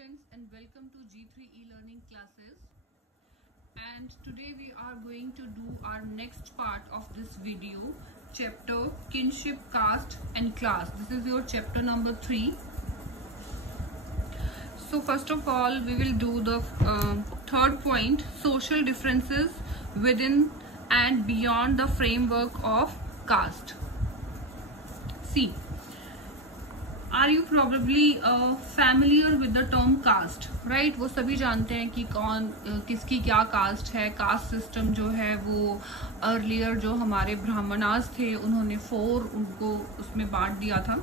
students, and welcome to G3 e-learning classes. And today we are going to do our next part of this video, chapter Kinship, Caste and Class. This is your chapter number 3. So first of all, we will do the third point, social differences within and beyond the framework of caste. See, are you probably familiar with the term caste, right? वो सभी जानते हैं कि कौन किसकी क्या cast है. Caste system जो है वो अर्लियर जो हमारे ब्राह्मणास थे उन्होंने 4 उनको उसमें बांट दिया था.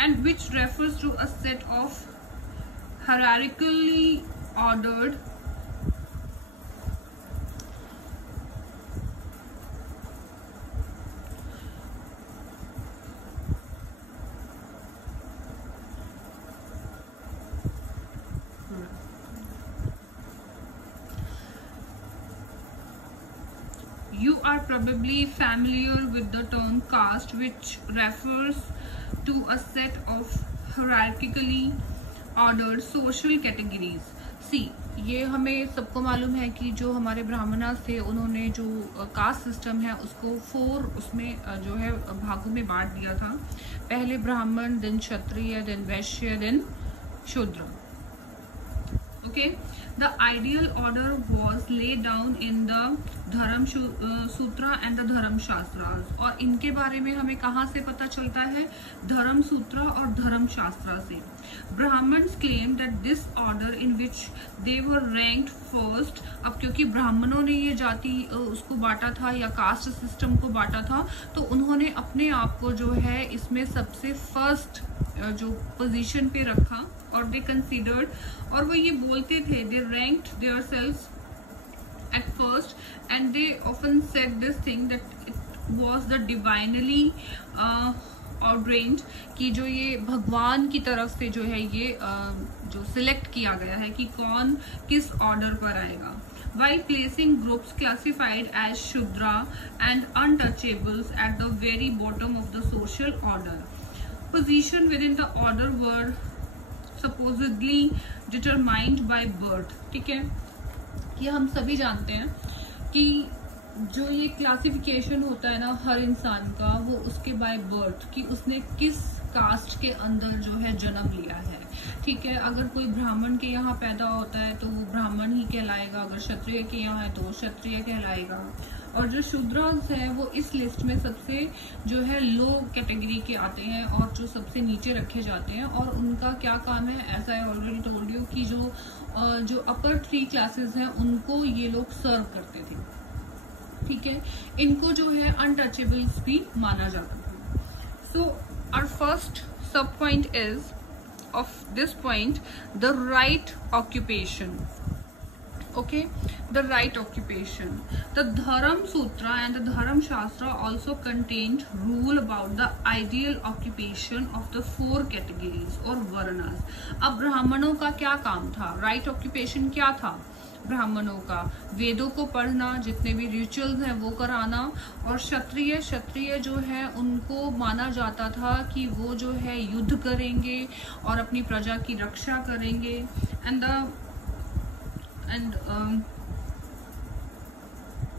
And which refers to a set of hierarchically ordered You are probably familiar with the term caste, which refers to a set of hierarchically ordered social categories. See, ये हमें सबको मालूम है कि जो हमारे ब्राह्मणास थे उन्होंने जो कास्ट सिस्टम है उसको 4 उसमें जो है भागों में बांट दिया था. पहले ब्राह्मण, देन क्षत्रिय, देन वैश्य, देन शूद्र. Okay, the ideal order was laid down in the धर्म सूत्र and the धर्म शास्त्रास. और इनके बारे में हमें कहाँ से पता चलता है? धर्म सूत्र और धर्म शास्त्र से. Brahmins claim that this order in which they were ranked first. अब क्योंकि ब्राह्मणों ने ये जाति उसको बांटा था या कास्ट सिस्टम को बांटा था, तो उन्होंने अपने आप को जो है इसमें सबसे फर्स्ट जो पोजीशन पे रखा. और दे कंसिडर्ड, और वो ये बोलते थे, they ranked themselves at first and they often said this thing that it was the divinely ordained, कि जो ये भगवान की तरफ से जो है ये जो सिलेक्ट किया गया है कि कौन किस ऑर्डर पर आएगा. While placing groups classified as Shudra and untouchables at the very bottom of the social order, position within the order were supposedly determined by birth. ठीक है, ये हम सभी जानते हैं कि जो ये क्लासिफिकेशन होता है ना हर इंसान का, वो उसके बाय बर्थ, कि उसने किस कास्ट के अंदर जो है जन्म लिया है. ठीक है, अगर कोई ब्राह्मण के यहाँ पैदा होता है तो वो ब्राह्मण ही कहलाएगा, अगर क्षत्रिय के यहाँ है तो वो क्षत्रिय कहलाएगा. और जो शूद्रस है वो इस लिस्ट में सबसे जो है लो कैटेगरी के आते हैं और जो सबसे नीचे रखे जाते हैं. और उनका क्या काम है, ऐसा आई ऑलरेडी टोल्ड यू, कि जो अपर 3 क्लासेस हैं उनको ये लोग सर्व करते थे. ठीक है, इनको जो है अनटचेबल्स भी माना जाता था. सो आवर फर्स्ट सब point is of this point, the right occupation. Okay, the right occupation. The Dharam Sutra and the Dharam Shastra also contained rule about the ideal occupation of the 4 categories or varnas. अब ब्राह्मणों का क्या काम था? right occupation क्या था ब्राह्मणों का? वेदों को पढ़ना, जितने भी रिचुअल्स हैं वो कराना. और क्षत्रिय जो है उनको माना जाता था कि वो जो है युद्ध करेंगे और अपनी प्रजा की रक्षा करेंगे.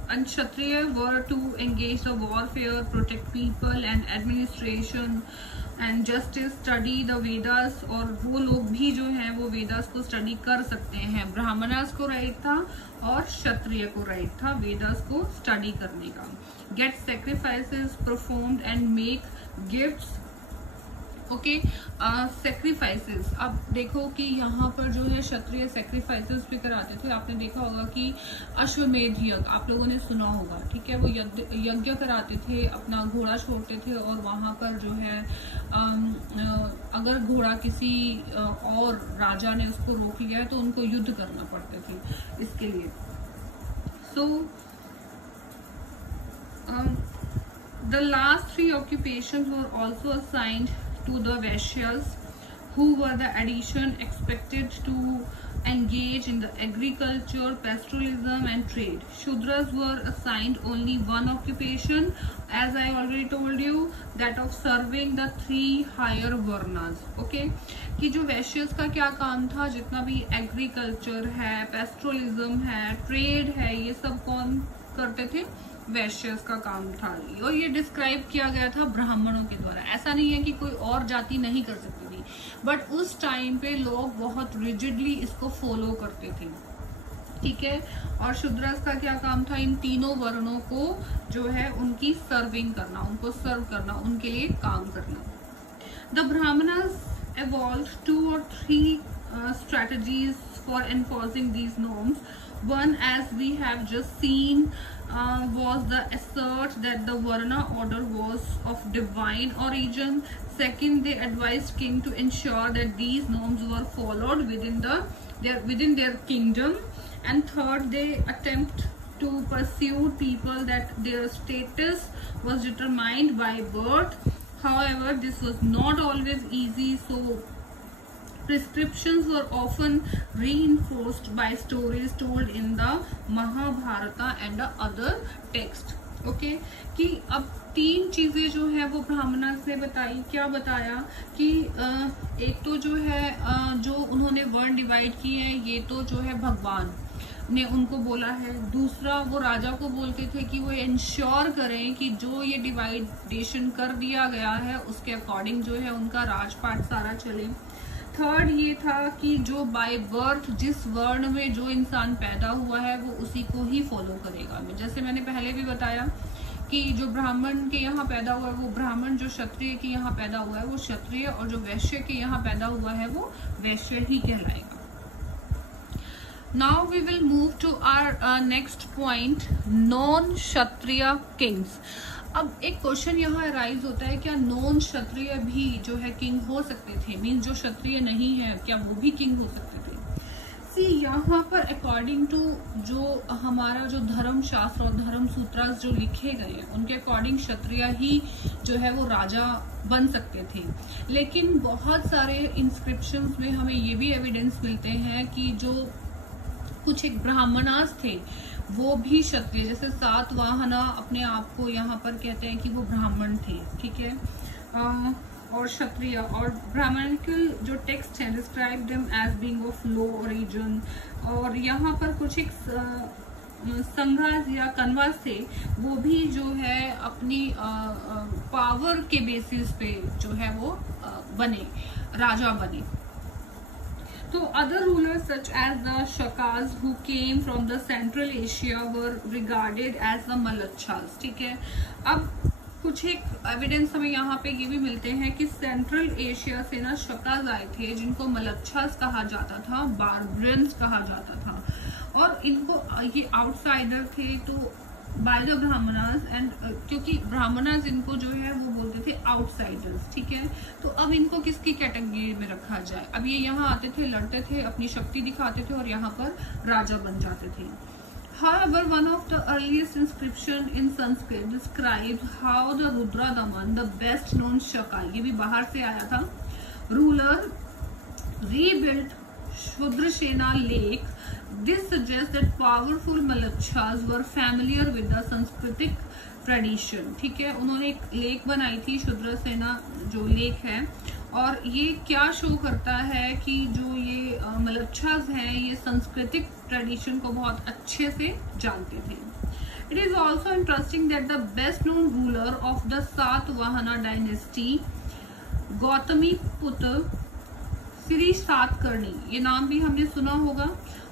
And Kshatriya were to engage the warfare, protect people and administration and justice, study the Vedas. और वो लोग भी जो है वो वेदास को स्टडी कर सकते हैं. ब्राह्मणास को राइट था और क्षत्रिय को राइट था वेदास को स्टडी करने का. Get sacrifices performed and make gifts. Okay, sacrifices. अब देखो कि यहाँ पर जो है क्षत्रिय सेक्रीफाइसेस भी कराते थे. आपने देखा होगा कि अश्वमेध यज्ञ आप लोगों ने सुना होगा. ठीक है, वो यज्ञ कराते थे, अपना घोड़ा छोड़ते थे और वहां पर जो है अगर घोड़ा किसी और राजा ने उसको रोक लिया है तो उनको युद्ध करना पड़ते थे इसके लिए. सो the last 3 occupations were also assigned to the Vaishyas, who were the addition expected to engage in the agriculture, pastoralism and trade. Shudras were assigned only one occupation, as I already told you, that of serving the three higher varnas. Okay, कि जो वैश्यस का क्या काम था, जितना भी agriculture है, पेस्ट्रोलिज्म है, ट्रेड है, ये सब कौन करते थे? वैश्यस का काम था। और ये डिस्क्राइब किया गया था ब्राह्मणों के द्वारा। ऐसा नहीं है कि कोई और जाति नहीं कर सकती थी, बट उस टाइम पे लोग बहुत रिजिडली इसको फॉलो करते थे, ठीक है। और शूद्रस का क्या काम था? इन तीनों वर्णों को जो है उनकी सर्विंग करना, उनको सर्व करना, उनके लिए काम करना। The Brahmanas evolved 2 or 3 strategies for enforcing these norms. One, as we have just seen, was the assert that the Varna order was of divine origin. Second, they advised king to ensure that these norms were followed within their kingdom. And third, they attempt to pursue people that their status was determined by birth. However, this was not always easy, so prescriptions were often reinforced by stories told in the Mahabharata and the other text. Okay, कि अब 3 चीजें जो है वो ब्राह्मणा से बताई। क्या बताया कि एक तो जो है जो उन्होंने वर्ण डिवाइड किए हैं, ये तो जो है भगवान ने उनको बोला है। दूसरा, वो राजा को बोलते थे कि वो इंश्योर करें कि जो ये डिवाइडेशन कर दिया गया है उसके अकॉर्डिंग जो है उनका राजपाट सारा चले। थर्ड ये था कि जो बाय बर्थ जिस वर्ण में जो इंसान पैदा हुआ है वो उसी को ही फॉलो करेगा। जैसे मैंने पहले भी बताया कि जो ब्राह्मण के यहाँ पैदा हुआ है वो ब्राह्मण, जो क्षत्रिय के यहाँ पैदा हुआ है वो क्षत्रिय, और जो वैश्य के यहाँ पैदा हुआ है वो वैश्य ही कहलाएगा। Now we will move to our next point, non Kshatriya Kings. अब एक क्वेश्चन यहाँ अराइज होता है, क्या नॉन क्षत्रिय भी जो है किंग हो सकते थे? मीन्स जो क्षत्रिय नहीं है क्या वो भी किंग हो सकते थे? सी, यहाँ पर अकॉर्डिंग टू जो हमारा जो धर्म शास्त्र और धर्म सूत्र जो लिखे गए हैं उनके अकॉर्डिंग क्षत्रिय ही जो है वो राजा बन सकते थे। लेकिन बहुत सारे इंस्क्रिप्शंस में हमें ये भी एविडेंस मिलते हैं कि जो कुछ एक ब्राह्मणास थे वो भी क्षत्रिय, जैसे सातवाहना अपने आप को यहाँ पर कहते हैं कि वो ब्राह्मण थे, ठीक है। और क्षत्रिय और ब्राह्मणिकल जो टेक्स्ट है describe them as being of low origin. और यहाँ पर कुछ एक संघास या कन्वास थे, वो भी जो है अपनी पावर के बेसिस पे जो है वो बने, राजा बने। So other rulers such as the Shakas who came from the Central Asia were regarded as the Malachas, ठीक है। अब कुछ एक एविडेंस हमें यहाँ पे ये भी मिलते हैं कि सेंट्रल एशिया से ना शकाज आए थे जिनको मलच्छास कहा जाता था, बार्बरियंस कहा जाता था, और इनको ये आउटसाइडर थे तो बाय द ब्राह्मणास, एंड क्योंकि ब्राह्मणास इनको जो है वो बोलते थे आउटसाइडर्स, ठीक है। तो अब इनको किसकी कैटेगरी में रखा जाए? अब ये यहाँ आते थे, लड़ते थे, अपनी शक्ति दिखाते थे और यहाँ पर राजा बन जाते थे। However, one of the earliest inscription in Sanskrit describes how the Rudradaman, the best known Shaka, ये भी बाहर से आया था, ruler rebuilt Shudrasena lake. This suggests that powerful Malachas were familiar with the Sanskritic tradition, ठीक है। उन्होंने एक लेक बनाई थी, शुद्रसेना जो लेक है, और ये क्या शो करता है कि जो ये मलच्छास हैं ये सांस्कृतिक ट्रेडिशन को बहुत अच्छे से जानते थे। It is also interesting that the best known ruler of the Satvahana dynasty, Gautamiputra Shri Satakarni, ये नाम भी हमने सुना होगा।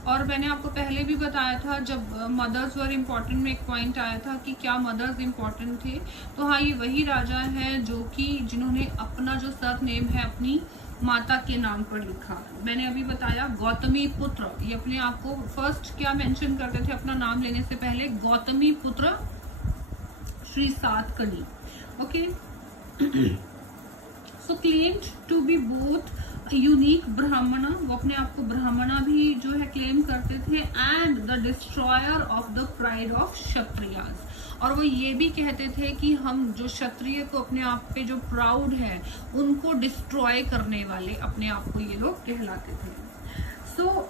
और मैंने आपको पहले भी बताया था जब मदर्स वर इम्पोर्टेंट में एक पॉइंट आया था कि क्या मदर्स इम्पोर्टेंट थे, तो हाँ, ये वही राजा है जो कि जिन्होंने अपना जो सरनेम है अपनी माता के नाम पर लिखा। मैंने अभी बताया गौतमी पुत्र, ये अपने आप को फर्स्ट क्या मेंशन करते थे अपना नाम लेने से पहले? गौतमी पुत्र Shri Satakarni, okay. So claimed to be both unique ब्राह्मणा, वो अपने आप को ब्राह्मणा भी जो है क्लेम करते थे, and the destroyer of the pride of Kshatriyas, और वो ये भी कहते थे कि हम जो क्षत्रिय को अपने आप पे जो प्राउड है उनको डिस्ट्रॉय करने वाले अपने आप को ये लोग कहलाते थे. सो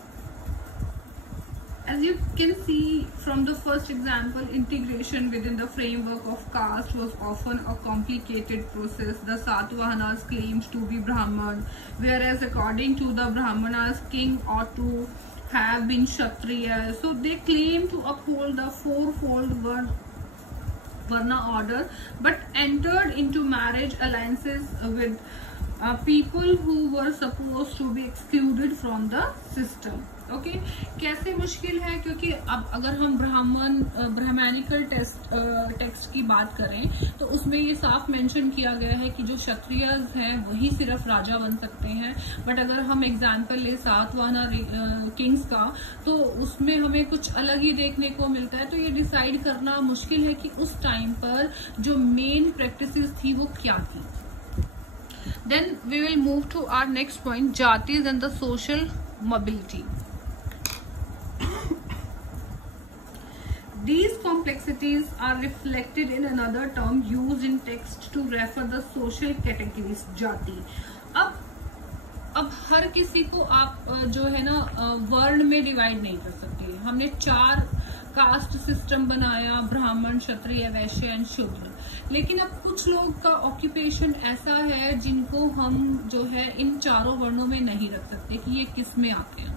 as you can see from the first example, integration within the framework of caste was often a complicated process. The Satavahanas claimed to be Brahman, whereas according to the Brahmanas, king ought to have been Kshatriya. So they claim to uphold the fourfold Varna order, but entered into marriage alliances with people who were supposed to be excluded from the system. Okay कैसे मुश्किल है, क्योंकि अब अगर हम Brahminical text की बात करें तो उसमें ये साफ मेंशन किया गया है कि जो क्षत्रियज हैं वही सिर्फ राजा बन सकते हैं. बट अगर हम एग्जांपल ले सातवाहना किंग्स का, तो उसमें हमें कुछ अलग ही देखने को मिलता है. तो ये डिसाइड करना मुश्किल है कि उस टाइम पर जो मेन प्रैक्टिसेस थी वो क्या थी. Then we will move to our next point, जातिज and the social mobility. These complexities are reflected in another term used in text to refer the social categories, जाति. अब हर किसी को आप जो है ना वर्ण में डिवाइड नहीं कर सकते. हमने 4 कास्ट सिस्टम बनाया, ब्राह्मण, क्षत्रिय, वैश्य एंड शूद्र. लेकिन अब कुछ लोग का ऑक्यूपेशन ऐसा है जिनको हम जो है इन चारों वर्णों में नहीं रख सकते कि ये किस में आते हैं.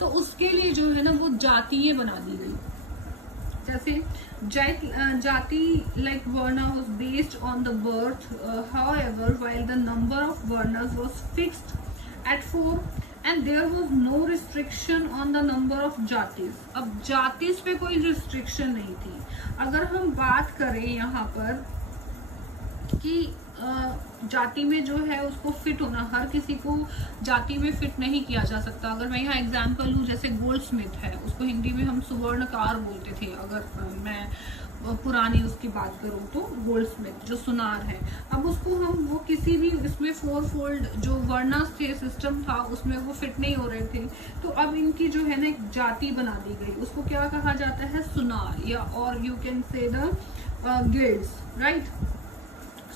तो उसके लिए जो है ना वो जातियां बना दी गई. जैसे जाति like varna was based on the birth, however while the number of varnas was fixed at 4 and there was no restriction on the number of jatis. अब जातिस पे कोई रिस्ट्रिक्शन नहीं थी. अगर हम बात करें यहाँ पर कि जाति में जो है उसको फिट होना, हर किसी को जाति में फिट नहीं किया जा सकता. अगर मैं यहाँ एग्जांपल लूँ, जैसे गोल्ड स्मिथ है, उसको हिंदी में हम सुवर्णकार बोलते थे. अगर मैं पुरानी उसकी बात करूँ तो गोल्ड स्मिथ जो सुनार है, अब उसको हम वो किसी भी इसमें 4 फोल्ड जो वर्णा सिस्टम था उसमें वो फिट नहीं हो रहे थे. तो अब इनकी जो है ना एक जाति बना दी गई. उसको क्या कहा जाता है, सुनार, या और you can say the guilds, right.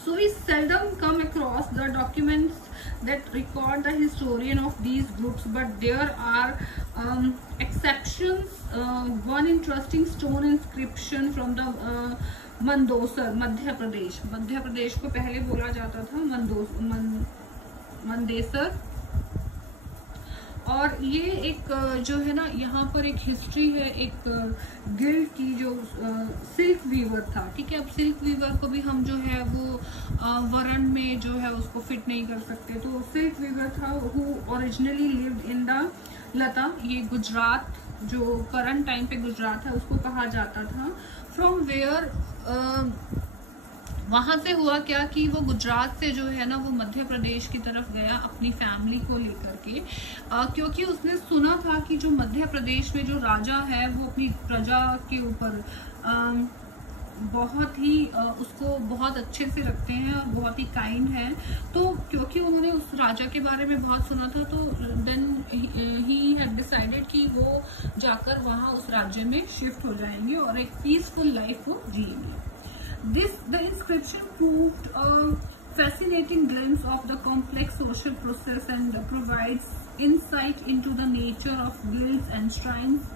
So we seldom come across the documents that record the historian of these groups, but there are exceptions. One interesting stone inscription from the Mandosar, Madhya Pradesh को पहले बोला जाता था मंदेसर. और ये एक जो है ना यहाँ पर एक हिस्ट्री है एक गिल्ड की जो सिल्क वीवर था. ठीक है, अब सिल्क वीवर को भी हम जो है वो वरण में जो है उसको फिट नहीं कर सकते. तो सिल्क वीवर था who originally lived in the लता. ये गुजरात, जो करंट टाइम पे गुजरात है उसको कहा जाता था. फ्रॉम वेयर वहां से हुआ क्या कि वो गुजरात से जो है ना वो मध्य प्रदेश की तरफ गया अपनी फैमिली को लेकर के, क्योंकि उसने सुना था कि जो मध्य प्रदेश में जो राजा है वो अपनी प्रजा के ऊपर बहुत ही उसको बहुत अच्छे से रखते हैं और बहुत ही काइंड है. तो क्योंकि उन्होंने उस राजा के बारे में बहुत सुना था, तो देन ही हैड डिसाइडेड कि वो जाकर वहाँ उस राज्य में शिफ्ट हो जाएंगे और एक पीसफुल लाइफ को जिएंगे. The inscription proved a fascinating glimpse of the complex social process and provides insight into the nature of guilds and shrines.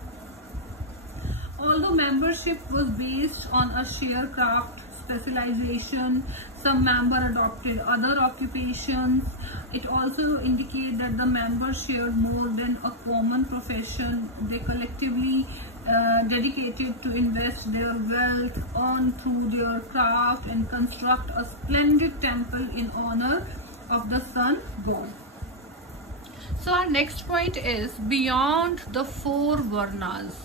Although membership was based on a shared craft specialization, some members adopted other occupations. It also indicates that the members shared more than a common profession. They collectively dedicated to invest their wealth on through their craft and construct a splendid temple in honor of the sun god. So our next point is beyond the 4 varnas.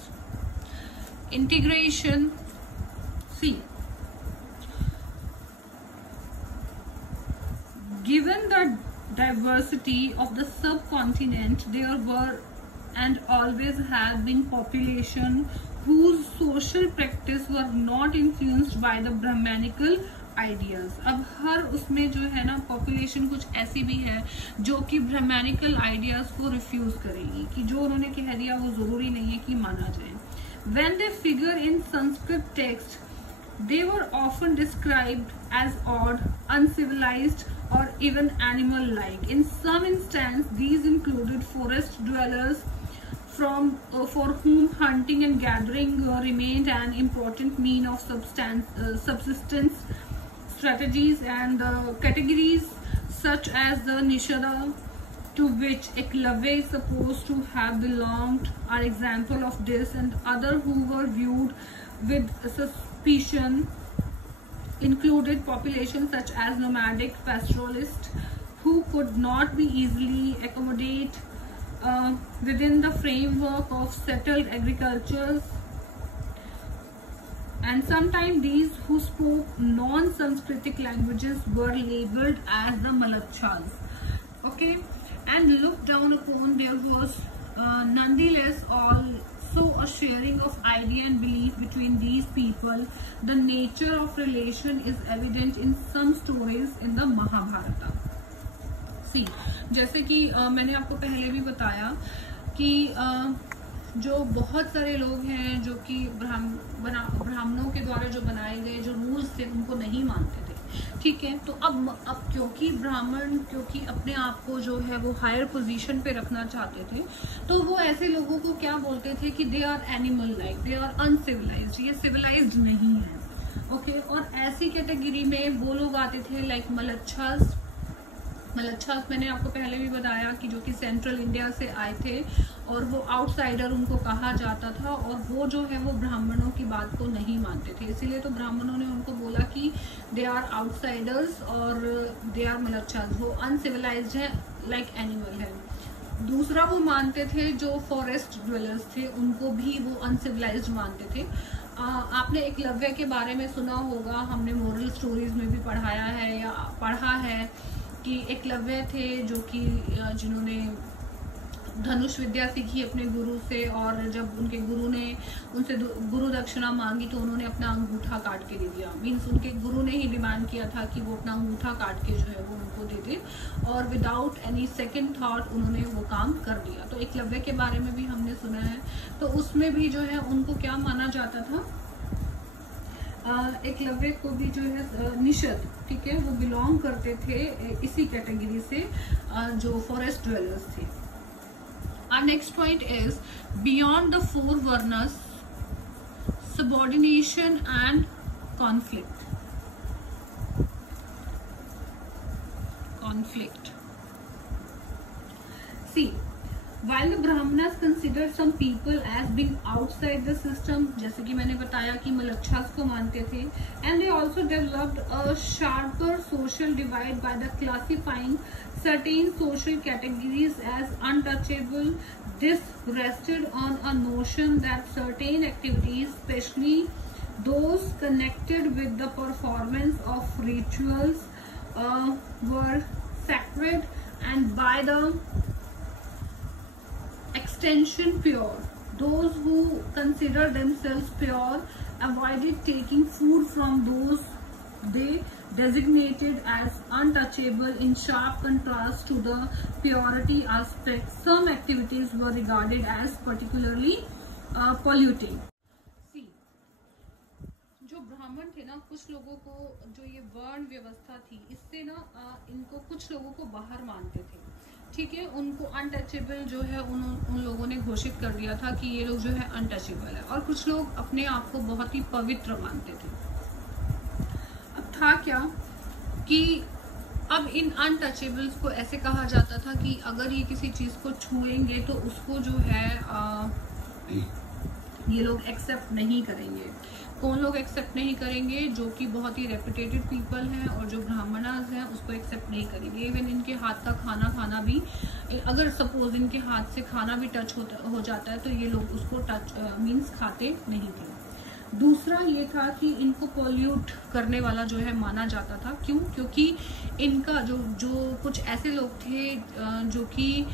Integration. See, given the diversity of the subcontinent, there were and always have been population whose social practice were not influenced by the Brahmanical ideas. अब हर उसमें जो है ना population कुछ ऐसी भी है जो कि ब्राह्मणिकल आइडियाज को रिफ्यूज करेगी, कि जो उन्होंने कह दिया वो जरूरी नहीं है कि माना जाए। When they figure in Sanskrit text, they were often described as odd, uncivilized, or even animal-like. In some instances, these included forest dwellers, for whom hunting and gathering remained an important mean of subsistence strategies, and categories such as the Nishada, to which Eklavya is supposed to have belonged, are example of this, and others who were viewed with suspicion included populations such as nomadic pastoralists, who could not be easily accommodated within the framework of settled agriculture, and sometimes these who spoke non-Sanskritic languages were labeled as the Malachas. Okay, and looked down upon. There was nonetheless also a sharing of idea and belief between these people. The nature of relation is evident in some stories in the Mahabharata. See, जैसे कि मैंने आपको पहले भी बताया कि जो बहुत सारे लोग हैं जो कि ब्राह्मणों के द्वारा जो बनाए गए जो रूल्स थे उनको नहीं मानते थे, ठीक है। तो अब क्योंकि ब्राह्मण क्योंकि अपने आप को जो है वो हायर पोजीशन पे रखना चाहते थे, तो वो ऐसे लोगों को क्या बोलते थे कि they are animal like, they are uncivilised, ये सिविलाइज्ड नहीं है। ओके, और ऐसी कैटेगरी में वो लोग आते थे लाइक मलच्छास। मैंने आपको पहले भी बताया कि जो कि सेंट्रल इंडिया से आए थे और वो आउटसाइडर उनको कहा जाता था, और वो जो है वो ब्राह्मणों की बात को नहीं मानते थे, इसीलिए तो ब्राह्मणों ने उनको बोला कि दे आर आउटसाइडर्स और दे आर मलच्छास, वो अनसिविलाइज्ड है, लाइक एनिमल है। दूसरा वो मानते थे जो फॉरेस्ट ड्वेलर्स थे, उनको भी वो अनसिविलाइज्ड मानते थे। आपने एकलव्य के बारे में सुना होगा, हमने मोरल स्टोरीज में भी पढ़ाया है या पढ़ा है कि एकलव्य थे जो कि जिन्होंने धनुष विद्या सीखी अपने गुरु से, और जब उनके गुरु ने उनसे गुरु दक्षिणा मांगी तो उन्होंने अपना अंगूठा काट के दे दिया। मीन्स उनके गुरु ने ही डिमांड किया था कि वो अपना अंगूठा काट के जो है वो उनको दे दे, और विदाउट एनी सेकंड थॉट उन्होंने वो काम कर दिया। तो एकलव्य के बारे में भी हमने सुना है, तो उसमें भी जो है उनको क्या माना जाता था, एकलव्य को भी जो है निषद, ठीक है, वो बिलोंग करते थे इसी कैटेगरी से जो फॉरेस्ट ड्वेलर्स थे। Our next point is beyond the four varnas, subordination and conflict. See, while the Brahmanas considered some people as being outside the system, जैसे कि मैंने बताया कि मलच्छास को मानते थे, and they also developed a sharper social divide by the classifying certain social categories as untouchable. This rested on a notion that certain activities, especially those connected with the performance of rituals, were sacred and by the extension pure. Those who consider themselves pure avoided taking food from those they designated as untouchable, in sharp contrast to the purity aspect. Some activities were regarded as particularly polluting. See, जो ब्राह्मण थे ना, कुछ लोगों को जो ये वर्ण व्यवस्था थी इससे ना इनको कुछ लोगों को बाहर मानते थे, ठीक है, उनको अनटचेबल जो है उन लोगों ने घोषित कर दिया था कि ये लोग जो है अनटचेबल है, और कुछ लोग अपने आप को बहुत ही पवित्र मानते थे। अब था क्या कि अब इन अनटचेबल्स को ऐसे कहा जाता था कि अगर ये किसी चीज को छुएंगे तो उसको जो है ये लोग एक्सेप्ट नहीं करेंगे। कौन लोग एक्सेप्ट नहीं करेंगे? जो कि बहुत ही रेपुटेटेड पीपल हैं और जो ब्राह्मणास हैं उसको एक्सेप्ट नहीं करेंगे। इवन इनके हाथ का खाना भी, अगर सपोज इनके हाथ से खाना भी टच हो जाता है तो ये लोग उसको टच मीन्स खाते नहीं थे। दूसरा ये था कि इनको पॉल्यूट करने वाला जो है माना जाता था। क्यों? क्योंकि इनका जो कुछ ऐसे लोग थे जो कि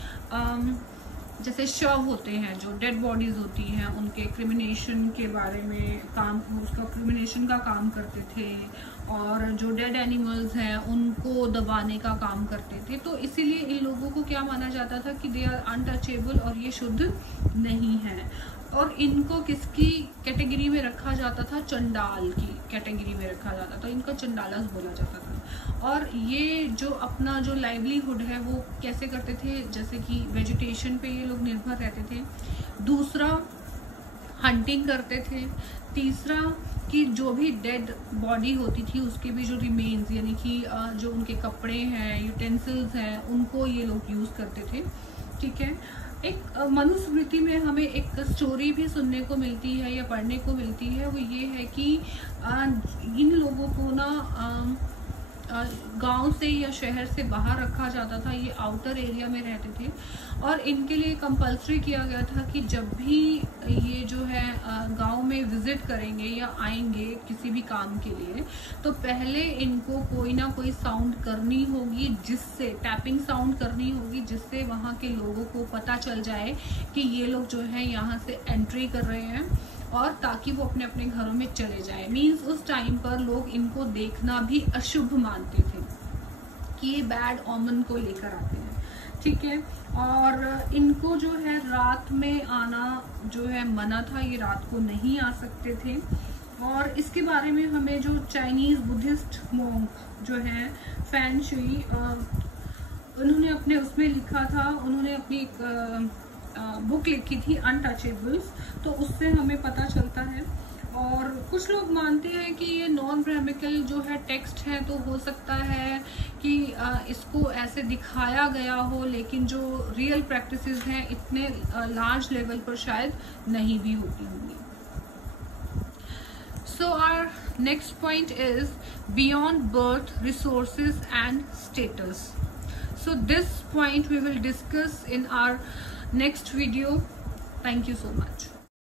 जैसे शव होते हैं, जो डेड बॉडीज होती हैं, उनके क्रिमिनेशन के बारे में काम, उसका क्रिमिनेशन का काम करते थे, और जो डेड एनिमल्स हैं उनको दबाने का काम करते थे। तो इसीलिए इन लोगों को क्या माना जाता था कि दे आर अनटचेबल और ये शुद्ध नहीं है। और इनको किसकी कैटेगरी में रखा जाता था? चंडाल की कैटेगरी में रखा जाता था, इनका चंडालस बोला जाता था। और ये जो अपना जो लाइवलीहुड है वो कैसे करते थे? जैसे कि वेजिटेशन पे ये लोग निर्भर रहते थे। दूसरा, हंटिंग करते थे। तीसरा, कि जो भी डेड बॉडी होती थी उसके भी जो रिमेन्स यानी कि जो उनके कपड़े हैं, यूटेंसिल्स हैं, उनको ये लोग यूज़ करते थे। ठीक है। एक मनुस्मृति में हमें एक स्टोरी भी सुनने को मिलती है या पढ़ने को मिलती है, वो ये है कि इन लोगों को ना गांव से या शहर से बाहर रखा जाता था, ये आउटर एरिया में रहते थे। और इनके लिए कंपल्सरी किया गया था कि जब भी ये जो है गांव में विजिट करेंगे या आएंगे किसी भी काम के लिए, तो पहले इनको कोई ना कोई साउंड करनी होगी, जिससे टैपिंग साउंड करनी होगी, जिससे वहाँ के लोगों को पता चल जाए कि ये लोग जो है यहाँ से एंट्री कर रहे हैं, और ताकि वो अपने अपने घरों में चले जाए। मीन्स उस टाइम पर लोग इनको देखना भी अशुभ मानते थे कि ये बैड ओमन को लेकर आते हैं। ठीक है। और इनको जो है रात में आना जो है मना था, ये रात को नहीं आ सकते थे। और इसके बारे में हमें जो चाइनीज बुद्धिस्ट मोंक जो है फैन शुई, उन्होंने अपने उसमें लिखा था, उन्होंने अपनी एक बुक लिखी थी अनटचेबल्स, तो उससे हमें पता चलता है। और कुछ लोग मानते हैं कि ये नॉन ब्राह्मिकल जो है टेक्स्ट है, तो हो सकता है कि इसको ऐसे दिखाया गया हो, लेकिन जो रियल प्रैक्टिसेस हैं इतने लार्ज लेवल पर शायद नहीं भी होती होंगी। So our next point is beyond birth, resources and status. So this point we will discuss in our next video. Thank you so much.